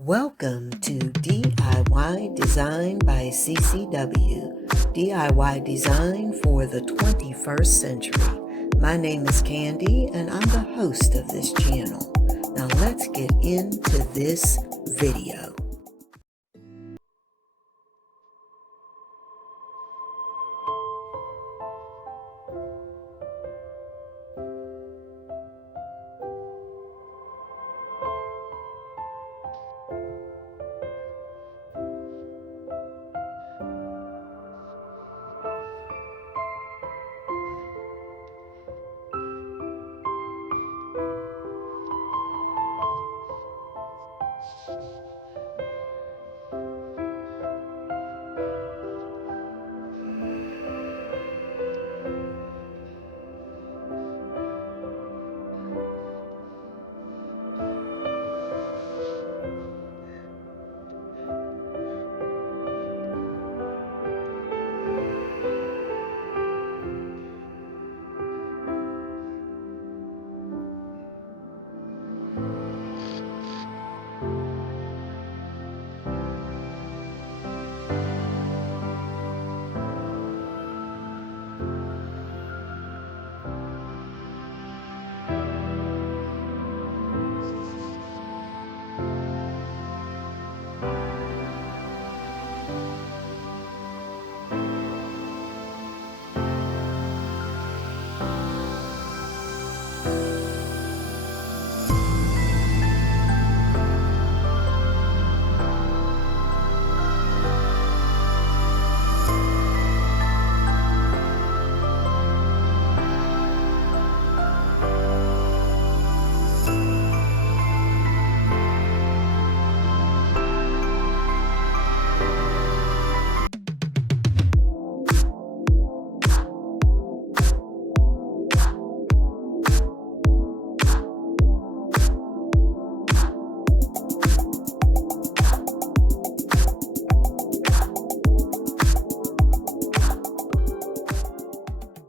Welcome to DIY Design by CCW, DIY Design for the 21st Century. My name is Candy and I'm the host of this channel. Now let's get into this video.